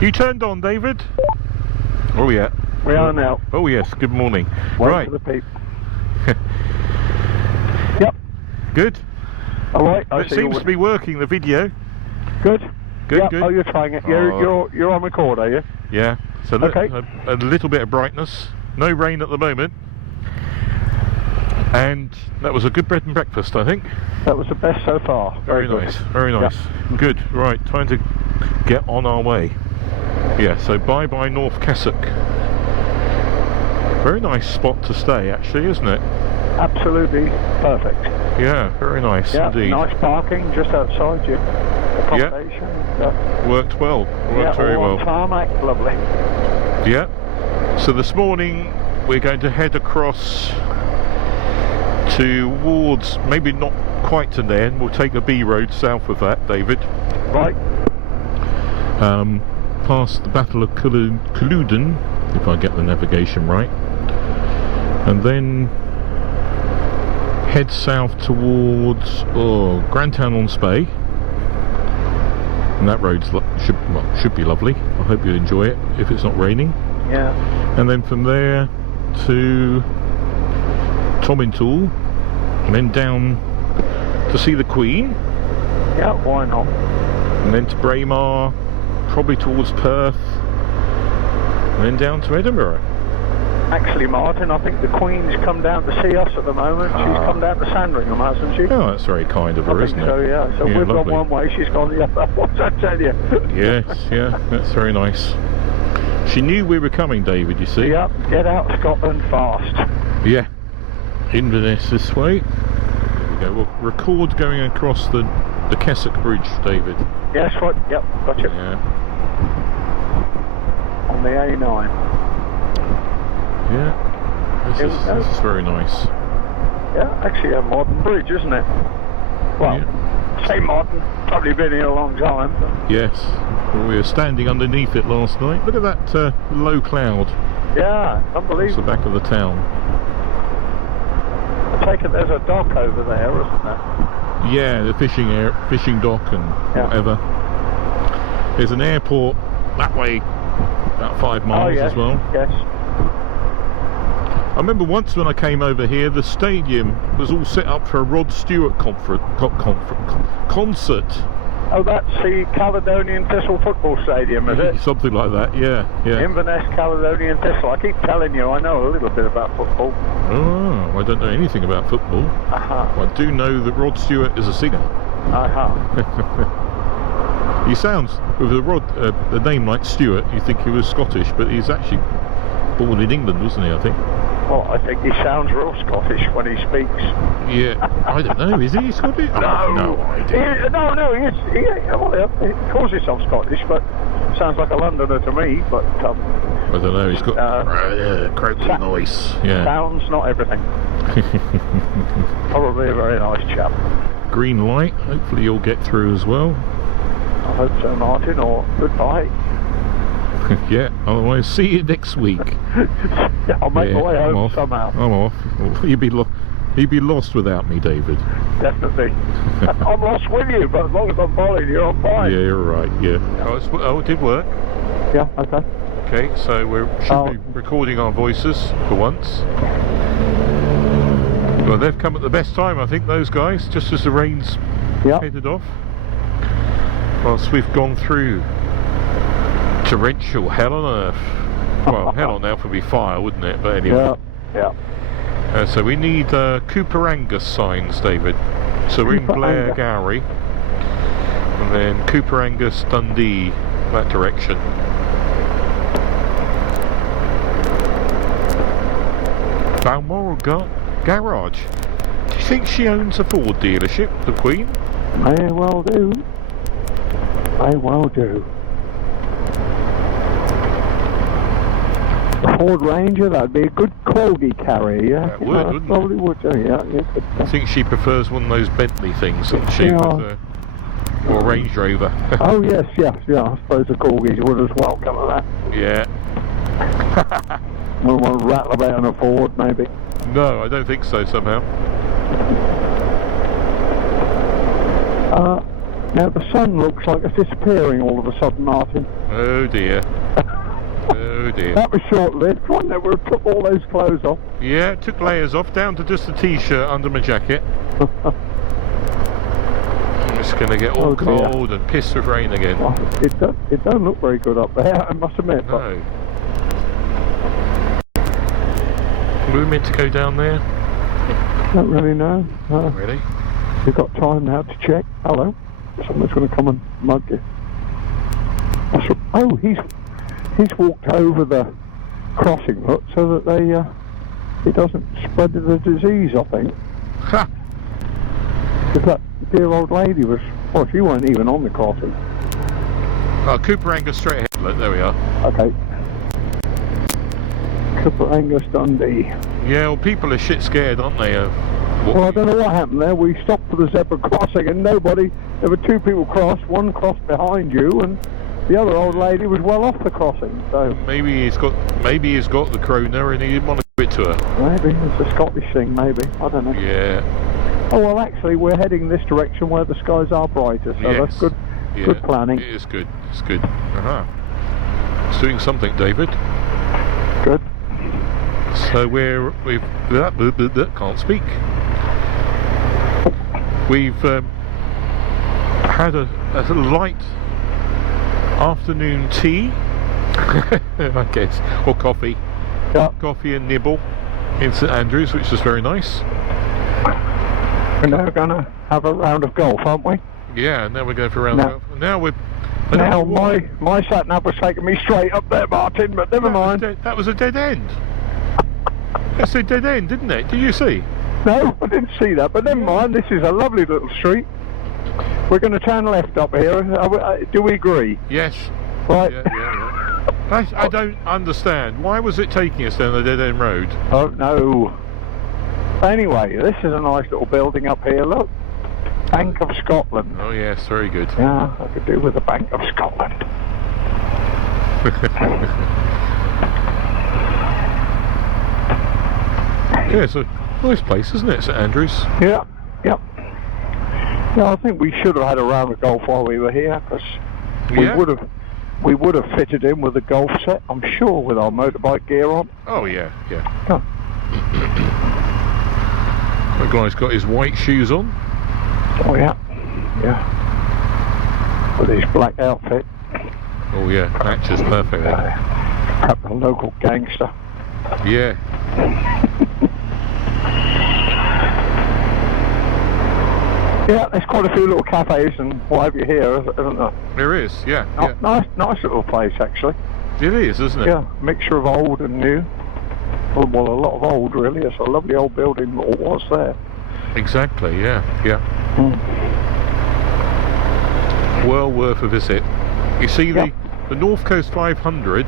You turned on, David? Oh yeah. We are now. Oh yes, good morning. Wait Right. for the peep. Yep. Good. Alright, It seems to be working, the video. Good? Good, yep. good. Oh, you're trying it. You're on record, are you? Yeah. So okay. a little bit of brightness. No rain at the moment. And that was a good bread and breakfast, I think. That was the best so far. Very nice, very nice. Yep. Good, right, time to get on our way. Yeah, so bye-bye North Kessock. Very nice spot to stay, actually, isn't it? Absolutely perfect. Yeah, very nice indeed. Nice parking just outside your accommodation. Yeah. Worked well, worked very all well. On tarmac, lovely. Yeah, so this morning we're going to head across towards, maybe not quite to there, and we'll take a B road south of that, David. Right. Past the Battle of Culloden, if I get the navigation right, and then head south towards Grantown on Spey, and that road should be lovely. I hope you enjoy it if it's not raining. Yeah. And then from there to Tomintoul, and then down to see the Queen. Yeah, why not? And then to Braemar, probably towards Perth, and then down to Edinburgh. Actually, Martin, I think the Queen's come down to see us at the moment. She's come down to Sandringham, hasn't she? Oh, that's very kind of her, isn't it? So, yeah. So we've lovely. gone one way, she's gone the other. What's I tell you? Yes, yeah, that's very nice. She knew we were coming, David, you see. Yep, get out of Scotland fast. Yeah. Inverness this way. There we go. We'll record going across the Kessock Bridge, David. Yes, right. Yep, gotcha. Yeah. On the A9. Yeah. This is very nice. Yeah, actually a modern bridge, isn't it? Well, say modern. Probably been here a long time. But... Yes. Well, we were standing underneath it last night. Look at that low cloud. Yeah, It's unbelievable. the back of the town. I take it there's a dock over there, isn't there? Yeah, the fishing dock and whatever. There's an airport that way, about 5 miles as well. Yes. I remember once when I came over here, the stadium was all set up for a Rod Stewart concert. Oh, that's the Caledonian Thistle Football Stadium, is it? Something like that, yeah. Inverness Caledonian Thistle. I keep telling you, I know a little bit about football. Oh, I don't know anything about football. I do know that Rod Stewart is a singer. He sounds, with a name like Stewart, you think he was Scottish, but he's actually born in England, wasn't he, I think? Well, I think he sounds real Scottish when he speaks. Yeah, I don't know, is he Scottish? I have no idea. No, he calls himself Scottish, but sounds like a Londoner to me, but... I don't know, he's got croaky voice. Yeah. Sounds, not everything. Probably a very nice chap. Green light, hopefully you'll get through as well. I hope so, Martin, or goodbye. Yeah, otherwise see you next week. I'll make my way home somehow. I'm off. You'd be lost without me, David. Definitely. I'm lost with you, but as long as I'm following you, I'm fine. Yeah, you're right, yeah. Oh, it did work. Yeah, okay. Okay, so we should be recording our voices for once. Well, they've come at the best time, I think, those guys, just as the rain's headed off. Whilst we've gone through Torrential, hell on earth. Well, hell on earth would be fire, wouldn't it? But anyway. Yeah. So we need Cooper Angus signs, David. So we're in Blairgowrie, and then Cooper Angus, Dundee, that direction. Balmoral Garage. Do you think she owns a Ford dealership, the Queen? May well do. May well do. The Ford Ranger, that'd be a good corgi carrier, yeah? That would, wouldn't probably it? would, yeah. I think she prefers one of those Bentley things, doesn't she? Yeah. Or Range Rover. Oh, yes, I suppose the corgis would as well come of that. Yeah. Wouldn't want to rattle about on a Ford, maybe. No, I don't think so, somehow. Now the sun looks like it's disappearing all of a sudden, Martin. Oh dear. Oh dear. That was short-lived, wasn't it? We took all those clothes off. Yeah, took layers off, down to just a t-shirt under my jacket. It's going to get all cold and pissed with rain again. Well, it don't look very good up there, I must admit. No. Were we meant to go down there? Don't really know. Really? We've got time now to check. Hello. Someone's going to come and mug you. Oh, he's walked over the crossing foot so that he doesn't spread the disease, I think. Ha! Because that dear old lady was, well, she weren't even on the crossing. Oh, Cooper Angus straight ahead. Look, there we are. Okay. Cooper Angus Dundee. Yeah, well, people are shit scared, aren't they? Well, I don't know what happened there. We stopped for the zebra crossing and nobody, there were two people crossed, one crossed behind you and the other old lady was well off the crossing, so... Maybe he's got the corona and he didn't want to give it to her. Maybe, it's a Scottish thing, maybe, I don't know. Yeah. Oh, well, actually, we're heading this direction where the skies are brighter, so yes. That's good. Yeah. Good planning. It is good, it's good. It's doing something, David. Good. So we've can't speak. We've had a light afternoon tea, I guess, or coffee. Yeah. Coffee and nibble in St Andrews, which is very nice. We're now going to have a round of golf, aren't we? Yeah, now we're going for a round of golf. Now we're... Now my sat-nav was taking me straight up there, Martin, but never mind. That was a dead end. That's a dead end, didn't it? Did you see? No, I didn't see that, but never mind. This is a lovely little street. We're going to turn left up here. Do we agree? Yes. Right. Yeah. I don't understand. Why was it taking us down the dead end road? Oh, no. Anyway, this is a nice little building up here, look. Bank of Scotland. Oh, yes, very good. Yeah, I could do with the Bank of Scotland. Yeah, it's a nice place, isn't it, St Andrews? Yeah, yeah. Yeah, I think we should have had a round of golf while we were here, because we would have fitted in with a golf set, I'm sure, with our motorbike gear on. Oh, yeah, yeah. Huh. The guy's got his white shoes on. Oh, yeah. Yeah. With his black outfit. Oh, yeah, matches perfectly. Perhaps a local gangster. Yeah. Yeah, there's quite a few little cafes and what have you here, isn't there? There is, yeah. Nice little place, actually. It is, isn't it? Yeah, mixture of old and new. Well, a lot of old, really. It's a lovely old building, or was there. Exactly, yeah, yeah. Well worth a visit. You see, the North Coast 500,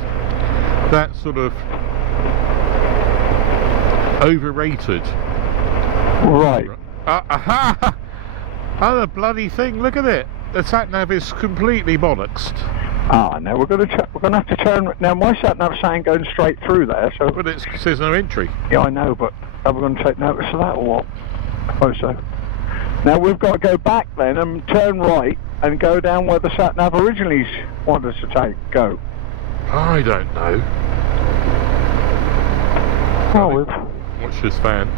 that's sort of overrated. Right. Aha! Oh, the bloody thing! Look at it. The sat nav is completely bollocksed. Ah, now we're going to have to turn. Now my sat nav's saying going straight through there, so. But it says no entry. Yeah, I know, but are we going to take notice of that or what? I suppose so. Now we've got to go back then and turn right and go down where the sat nav originally wanted us to go. I don't know. Oh, watch this fan.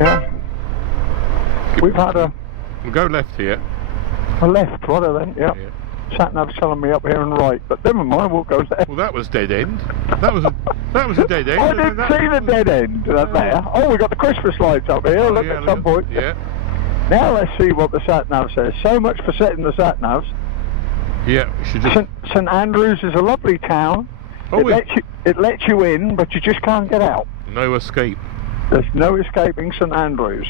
Yeah. We've had a. We'll go left here. A left, right then, yeah. Sat nav's telling me up here and right, but never mind, we'll go there. Well, that was dead end. That was a dead end. I didn't see the dead end there. Oh, we got the Christmas lights up here. Look at some point. Yeah. Now let's see what the sat nav says. So much for setting the sat navs. Yeah, we should just. St Andrews is a lovely town. Oh, it lets you in, but you just can't get out. No escape. There's no escaping St Andrews.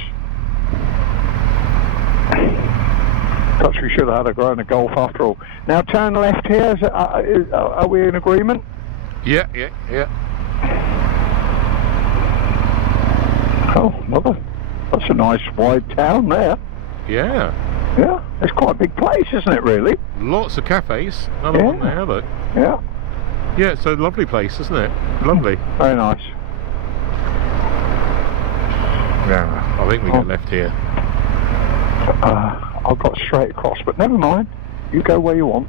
Perhaps we should have had a round of golf after all. Now turn left here. Are we in agreement? Yeah. Oh, mother. That's a nice wide town there. Yeah. Yeah, it's quite a big place, isn't it, really? Lots of cafes. Another one there, look. Yeah. Yeah, it's a lovely place, isn't it? Lovely. Very nice. Yeah, I think we go left here. I've got straight across, but never mind. You go where you want.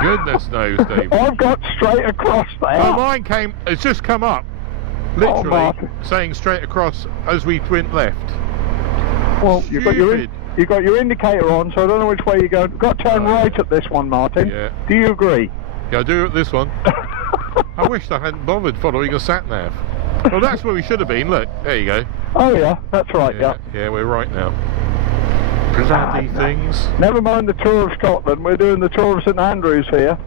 Goodness knows, David. I've got straight across there. Oh, mine came, it's just come up. Literally saying straight across as we went left. Well, you've got your indicator on, so I don't know which way you're going. You've got to turn right at this one, Martin. Yeah. Do you agree? Yeah, I do at this one. I wished I hadn't bothered following a sat-nav. Well, that's where we should have been. Look, there you go. Oh, yeah, that's right, yeah. Yeah, we're right now. Bloody things. Never mind the tour of Scotland, we're doing the tour of St Andrews here.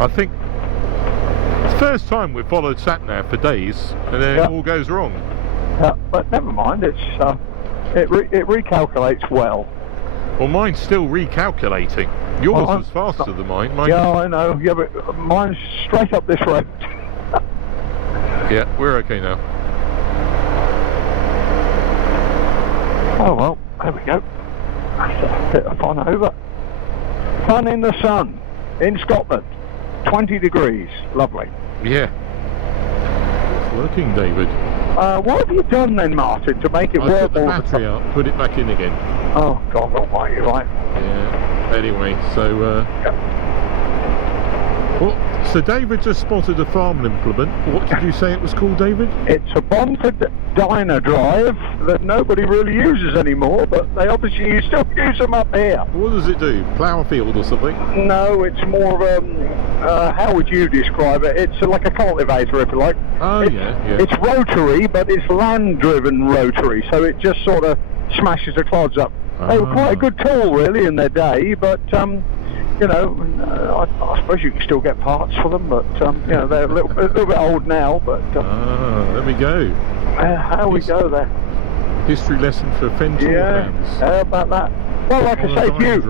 I think it's the first time we've followed sat-nav for days, and then it all goes wrong. But never mind, it's it recalculates well. Well, mine's still recalculating. Yours was faster than mine. Yeah, I know. Yeah, but mine's straight up this road. Yeah, we're okay now. Oh well, there we go. That's a bit of fun over. Fun in the sun in Scotland. 20 degrees. Lovely. Yeah. It's working, David. What have you done then, Martin, to make it work? I took the battery out, put it back in again. Oh God almighty, right. Yeah. Anyway, so so David just spotted a farm implement. What did you say it was called, David? It's a Bomford Dyna drive that nobody really uses anymore, but they obviously still use them up here. What does it do? Plough a field or something? No, it's more of how would you describe it? It's like a cultivator, if you like. Oh, yeah. It's rotary, but it's land-driven rotary, so it just sort of smashes the clods up. They were quite a good tool, really, in their day, but you know, I suppose you can still get parts for them, but you know, they're a little bit old now. But there we go. How we go there? History lesson for Fen Tour fans. How about that? Well, like I say to you,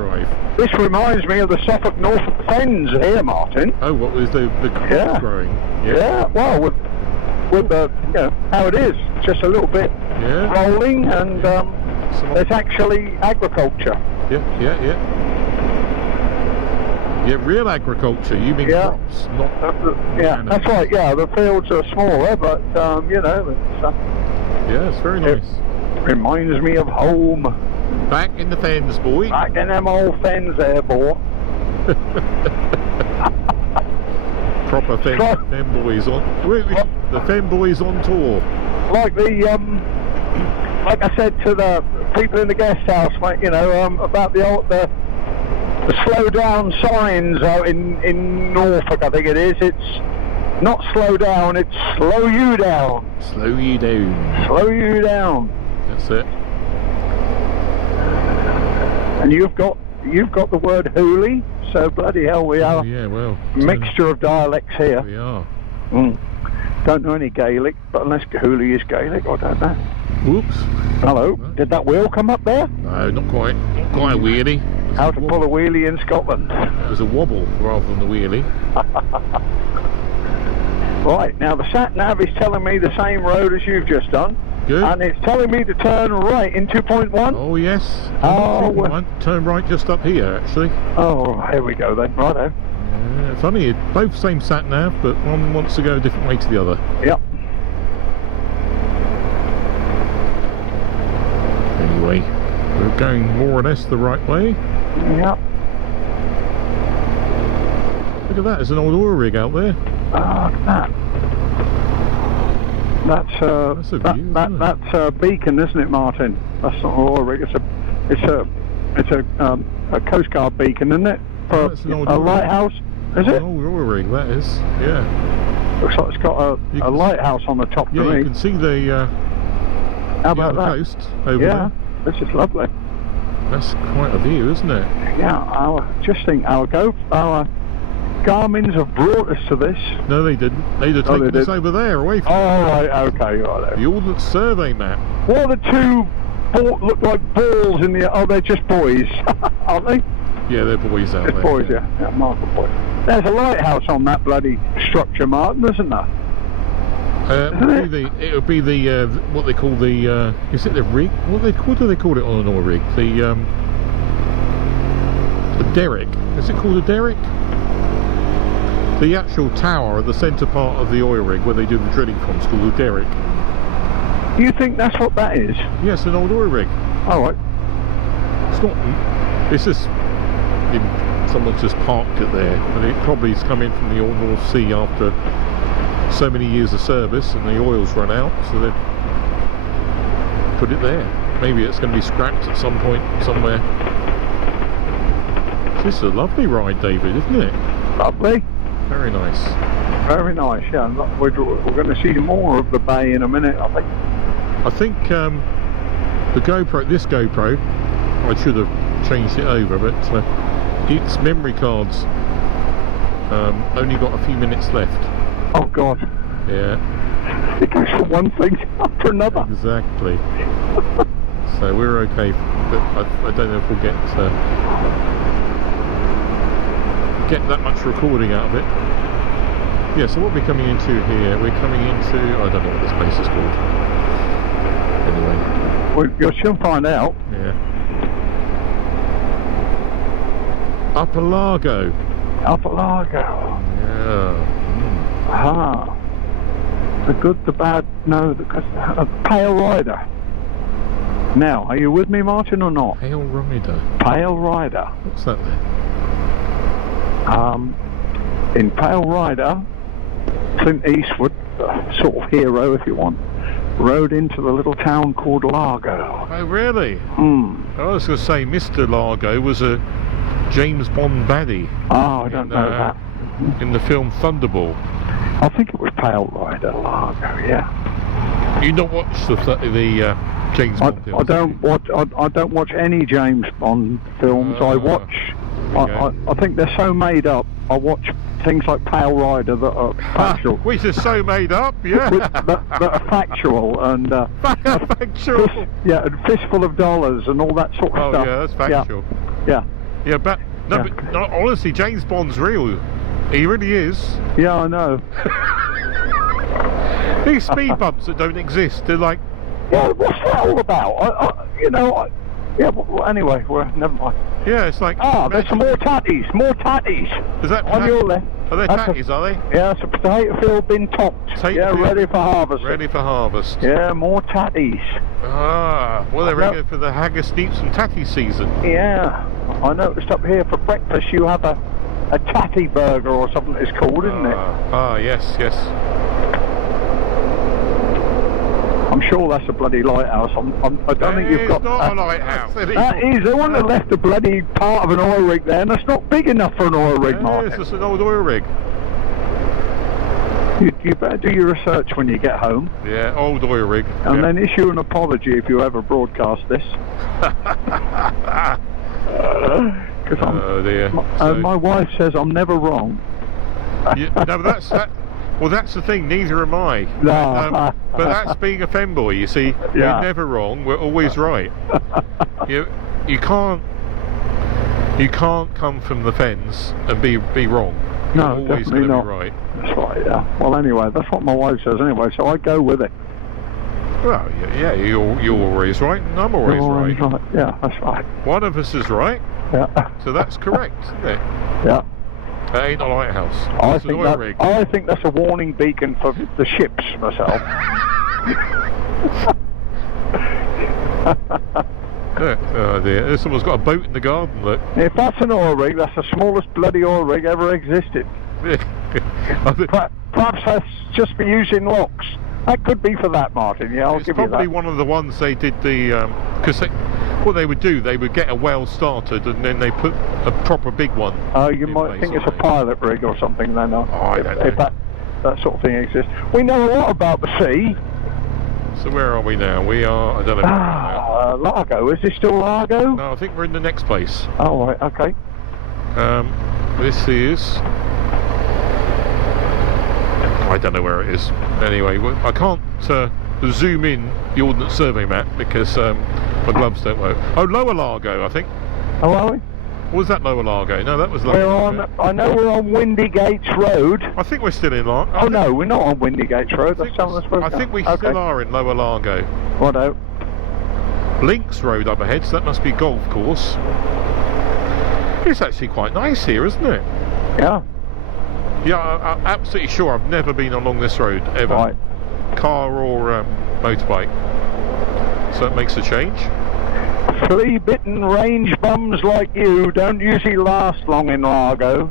this reminds me of the Suffolk North Fens here, Martin. Oh, what was the crop growing? Yeah. Well, with the how it is, just a little bit rolling, and it's actually agriculture. Yeah. Yeah, real agriculture. You mean crops, not that's right. Yeah, the fields are smaller, but you know, it's very nice. It reminds me of home. Back in the fens, boy. Back in them old fens there, boy. Proper fen boys on. The fen boys on tour. Like like I said to the people in the guest house, mate, you know, about the slow down signs out in Norfolk, I think it is. It's not slow down, it's slow you down. Slow you down. Slow you down. That's it. And you've got the word hoolie, so bloody hell we are. Yeah, well. Mixture of dialects here. We are. Don't know any Gaelic, but unless hoolie is Gaelic, I don't know. Whoops. Hello. Did that wheel come up there? No, not quite. Not quite a wheelie. How to pull a wheelie in Scotland. It was a wobble rather than a wheelie. Right, now the sat-nav is telling me the same road as you've just done. Good. And it's telling me to turn right in 2.1. Oh, yes. Turn right just up here, actually. Oh, here we go then. Righto. Funny, both same sat-nav, but one wants to go a different way to the other. Yep. Anyway, we're going more or less the right way. Yep. Look at that, there's an old oil rig out there. Oh, look at that. That's a view, that's a beacon, isn't it, Martin? That's not an oil rig. It's a Coast Guard beacon, isn't it? For a lighthouse. Is it? An old oil rig, that is. Yeah. Looks like it's got a lighthouse on the top. Yeah, you can see the. How about the that? coast over there. This is lovely. That's quite a view, isn't it? Yeah. Our Garmin's have brought us to this. No, they didn't. They'd have taken us over there, away from. Oh, right, okay, right. The Ordnance Survey map. What are the two look like balls in the? Oh, they're just boys, aren't they? Yeah, they're boys out there. Boys, yeah, marker boys. There's a lighthouse on that bloody structure, Martin, isn't there? It would be the what they call the is it the rig? What do they call it on an oil rig? The derrick. Is it called a derrick? The actual tower at the centre part of the oil rig where they do the drilling from is called a derrick. You think that's what that is? Yes, an old oil rig. All right. It's not. It's just someone's just parked it there, and it probably has come in from the North Sea after so many years of service, and the oil's run out, so they put it there. Maybe it's going to be scrapped at some point somewhere. This is a lovely ride, David, isn't it? Lovely. Very nice. Very nice. Yeah. We're going to see more of the bay in a minute, I think. I think the GoPro, this GoPro, I should have changed it over, but its memory cards only got a few minutes left. Oh God. Yeah. It goes from one thing after another. Exactly. So we're okay, but I don't know if we'll get that much recording out of it. Yeah, so what we're coming into here, we're coming into, I don't know what this place is called. Anyway. Well, you'll soon find out. Yeah. Upper Largo. Upper Largo. Yeah. Ah. The good, the bad, no, the Pale Rider. Now, are you with me, Martin, or not? Pale Rider. Pale Rider. What's that then? In Pale Rider, Clint Eastwood, sort of hero if you want, rode into the little town called Largo. Oh, really? Hmm. I was going to say Mr. Largo was a James Bond baddie. Oh, I don't know that. In the film Thunderball. I think it was Pale Rider, Largo, yeah. You not watch the James Bond films? I don't watch any James Bond films. I watch. I think they're so made up. I watch things like Pale Rider that are factual. Which are so made up, yeah. that are factual and factual. And Fistful of Dollars and all that sort of stuff. Oh yeah, that's factual. Yeah, but honestly, James Bond's real. He really is. Yeah, I know. These speed bumps that don't exist, they're like... Yeah, what's that all about? Anyway, never mind. Yeah, it's like... there's some more tatties, Is that on your left. Are they tatties, are they? Yeah, it's a potato field been topped. Ready for harvest. Ready for harvest. Yeah, more tatties. Well, they're ready for the haggis, neeps and tatty season. Yeah, I noticed up here for breakfast you have a tatty burger or something it's called, isn't it? Yes. I'm sure that's a bloody lighthouse. I don't think you've got... It's not a lighthouse. That is. They wouldn't have left a bloody part of an oil rig there, and that's not big enough for an oil rig, Martin. It's just an old oil rig. You better do your research when you get home. Yeah, old oil rig. And then issue an apology if you ever broadcast this. Dear. My wife says I'm never wrong. No, that's that. Well, that's the thing. Neither am I. No. But that's being a femboy. You see, we're never wrong. We're always right. You can't come from the fence and be wrong. No, You're always definitely going to not. be right. That's right. Yeah. Well, anyway, that's what my wife says. Anyway, so I go with it. Well, yeah, you're always right, and I'm always right. Yeah, that's right. One of us is right. Yeah. So that's correct, isn't it? Yeah. That ain't a lighthouse. I think that's a warning beacon for the ships, myself. Oh dear, someone's got a boat in the garden, look. If that's an oil rig, that's the smallest bloody oil rig ever existed. Perhaps that's just for using locks. That could be for that, Martin. Yeah, I'll give you that. It's probably one of the ones they did because what they would do, they would get a well started and then they put a proper big one. Oh, you might think it's a pilot rig or something then. I don't know. If that sort of thing exists. We know a lot about the sea. So where are we now? We are, I don't know. Largo. Is this still Largo? No, I think we're in the next place. Oh, right, okay. This is... I don't know where it is. Anyway, I can't zoom in the Ordnance Survey map because my gloves don't work. Oh, Lower Largo, I think. Oh, are we? Or was that Lower Largo? No, that was Lower Largo. I know we're on Windygates Road. I think we're still in Largo. Oh, no, we're not on Windygates Road. I think we still are in Lower Largo. Righto. Links Road up ahead, so that must be golf course. It's actually quite nice here, isn't it? Yeah. Yeah, I'm absolutely sure I've never been along this road, ever. Right. Car or motorbike. So it makes a change. Flea-bitten range bums like you don't usually last long in Largo.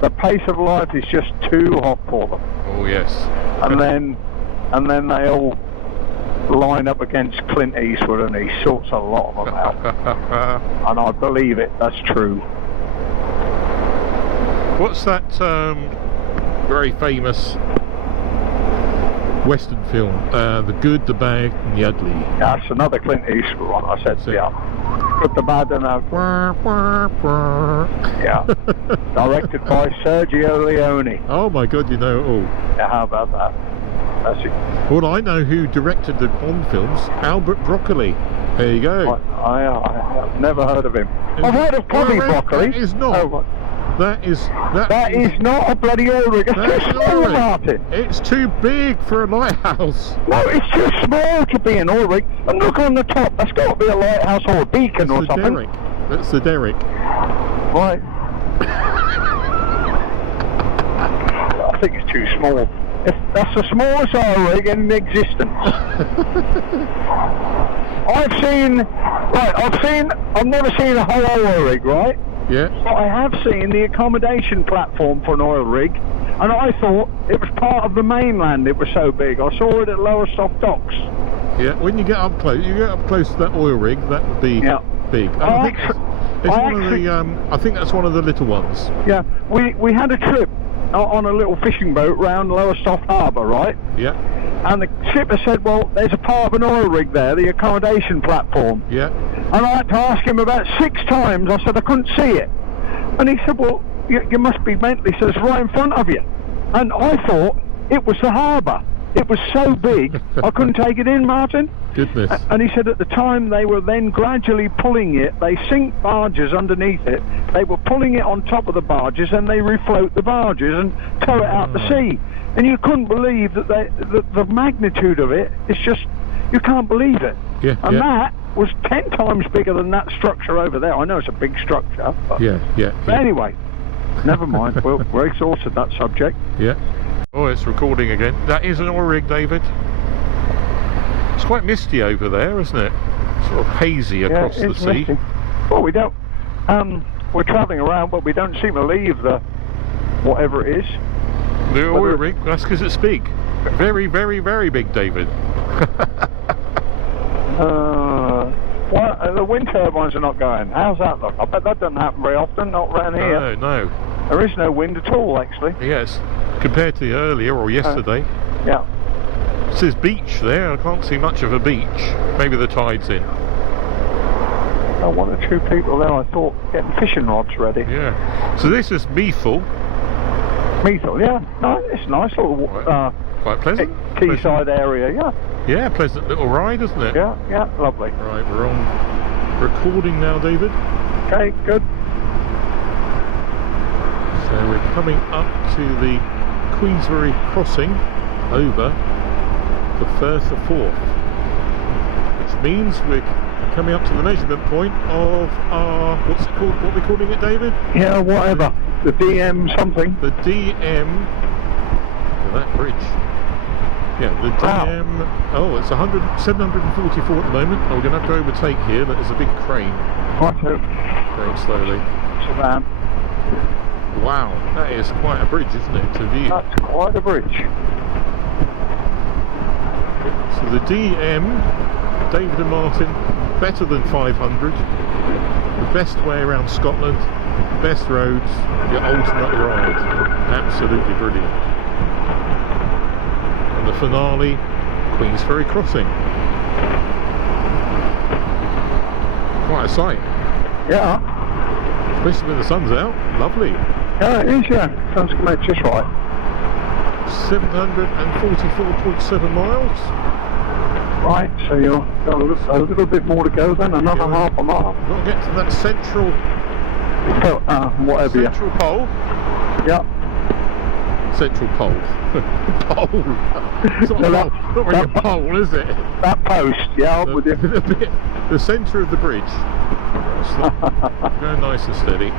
The pace of life is just too hot for them. Oh yes. And then they all line up against Clint Eastwood, and he sorts a lot of them out. And I believe it. That's true. What's that very famous Western film? The Good, the Bad, and the Ugly. That's another Clint Eastwood one. I said, yeah. Good, the Bad, and the yeah. Directed by Sergio Leone. Oh my God, you know it all. Yeah, how about that? That's it. Well, I know who directed the Bond films. Albert Broccoli. There you go. I have never heard of him. I've heard of Cubby Broccoli. That is not. Oh, that is not a bloody oil rig. It's too small, Martin. It's too big for a lighthouse. No, it's too small to be an oil rig. And look on the top. That's got to be a lighthouse or a beacon or something. Derrick. That's the Derrick. Right. I think it's too small. That's the smallest oil rig in existence. I've never seen a whole oil rig, right? Yeah. But I have seen the accommodation platform for an oil rig, and I thought it was part of the mainland. It was so big. I saw it at Lowestoft Docks. Yeah. When you get up close, to that oil rig, that would be big. I think that's one of the little ones. Yeah. We had a trip on a little fishing boat round Lowestoft Harbour, right? Yeah. And the skipper said, well, there's a part of an oil rig there, the accommodation platform. Yeah. And I had to ask him about 6 times. I said I couldn't see it. And he said, well, you must be mental. He says, it's right in front of you. And I thought it was the harbour. It was so big, I couldn't take it in, Martin. Goodness. And he said at the time they were then gradually pulling it. They sink barges underneath it. They were pulling it on top of the barges, and they refloat the barges and tow it out to sea. And you couldn't believe that the magnitude of it. It's just, you can't believe it. Yeah. And that was 10 times bigger than that structure over there. I know it's a big structure. But But anyway, never mind. We're exhausted that subject. Yeah. Oh, it's recording again. That is an oil rig, David. It's quite misty over there, isn't it? Sort of hazy across the sea. Misty. Well, we don't. We're travelling around, but we don't seem to leave the whatever it is. The oil rig. That's because it's big. Very, very, very big, David. Well, the wind turbines are not going. How's that look? I bet that doesn't happen very often. Not around here. No. There is no wind at all, actually. Yes, compared to earlier or yesterday. Yeah. It says beach there. I can't see much of a beach. Maybe the tide's in. One or two people there, I thought, getting fishing rods ready. Yeah. So this is Methil. Methil, yeah. No, it's a nice little quite pleasant. Quayside area, yeah. Yeah, pleasant little ride, isn't it? Yeah, lovely. Right, we're on recording now, David. Okay, good. So we're coming up to the Queensferry Crossing over the Firth of Forth, which means we're coming up to the measurement point of our, what's it called? What are we calling it, David? Yeah, whatever. The DM something. The DM. That bridge. Yeah, the DM. Wow. Oh, it's 744 at the moment. Oh, we're going to have to overtake here. There's a big crane. Right, going slowly. Sedan. Wow, that is quite a bridge, isn't it, to view? That's quite a bridge. So the DM, David and Martin, better than 500, the best way around Scotland, best roads, your ultimate ride. Absolutely brilliant. And the finale, Queensferry Crossing. Quite a sight. Yeah. Especially when the sun's out. Lovely. Yeah, it is, yeah. Sun's come out just right. 744.7 miles. Right, so you've got a little bit more to go then, another half a mile. We've got to get to that central pole. Yeah. Central pole. Pole. It's not, not really a pole, is it? That post, yeah, I'm with you. The centre of the bridge. Go nice and steady.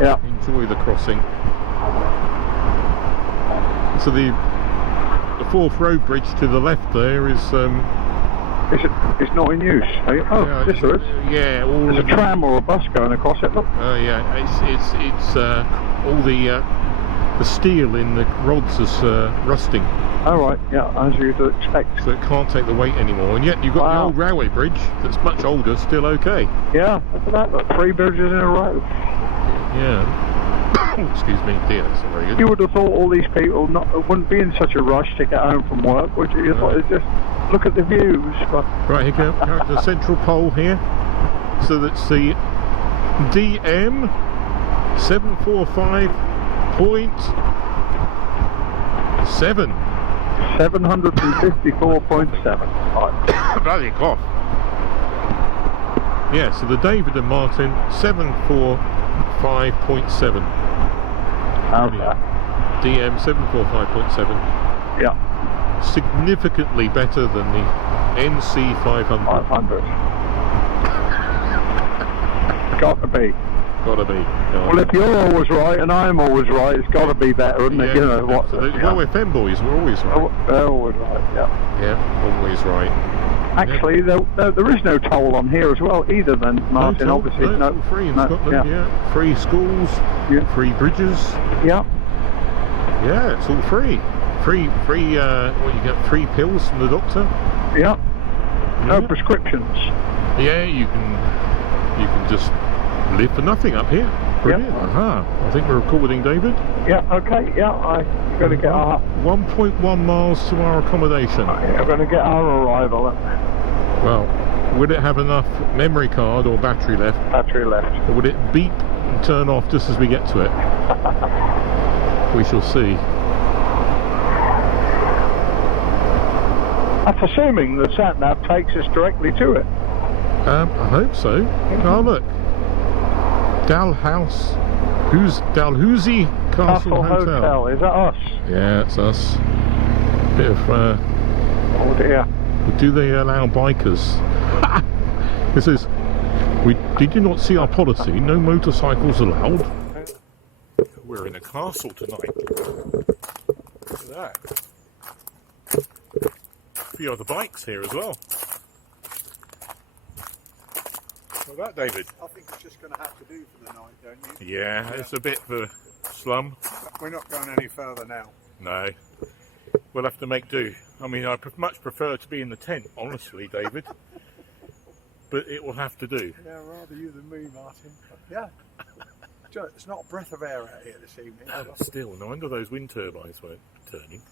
Yeah. Enjoy the crossing. So the Forth Road Bridge to the left there is It's not in use. Oh, Yeah, this there is. Yeah, all There's a tram or a bus going across it. Look. Oh yeah, it's all the steel in the rods is rusting. Oh right, yeah, as you'd expect. So it can't take the weight anymore, and yet you've got the old railway bridge that's much older, still okay. Yeah, look at that. Look, 3 bridges in a row. Yeah. Excuse me, dear, that's not very good. You would have thought all these people wouldn't be in such a rush to get home from work, would you? You thought they'd just look at the views. But right, here go the central pole here. So that's the DM745.7. 754.7. Bloody cough. Yeah, so the David and Martin 745.7. Okay. DM745.7. Yeah. Significantly better than the NC500. 500. Got to be. Gotta be. Well, if you're always right and I'm always right, it's got to be better, isn't it? You know what? Absolutely. Well, we're femboys. We're always right. Oh, they're always right. Yeah. Yeah, always right. Actually, there is no toll on here as well either. Then Martin, no toll, obviously, no, all free in Scotland. Yeah. Free schools. Yeah. Free bridges. Yeah. Yeah, it's all free. Free. What you get? Free pills from the doctor. Yeah. No prescriptions. Yeah, you can just live for nothing up here. Brilliant. Yeah. Aha. I think we're recording, David. Yeah. Okay. Yeah. I'm going to get our 1.1 miles to our accommodation. I'm going to get our arrival. Well, would it have enough memory card or battery left? Battery left. Or would it beep and turn off just as we get to it? We shall see. That's assuming the sat-nav takes us directly to it. I hope so. Oh look, Dalhousie Castle Hotel. Is that us? Yeah, it's us. Bit of. Oh dear. Do they allow bikers? It says, did you not see our policy? No motorcycles allowed. We're in a castle tonight. Look at that. A few other bikes here as well. What's that, David? I think it's just going to have to do for the night, don't you? Yeah, it's a bit of a slum. We're not going any further now. No. We'll have to make do. I mean, I much prefer to be in the tent, honestly, David. But it will have to do. Yeah, rather you than me, Martin. Yeah. It's not a breath of air out here this evening. Oh, still, no wonder those wind turbines weren't turning.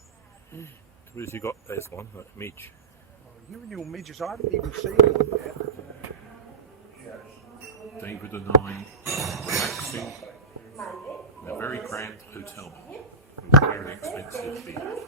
Where's you got? There's one, that midge. Oh, you and your midges, I haven't even seen one yet. David and I relaxing in a very grand hotel. It's very expensive here.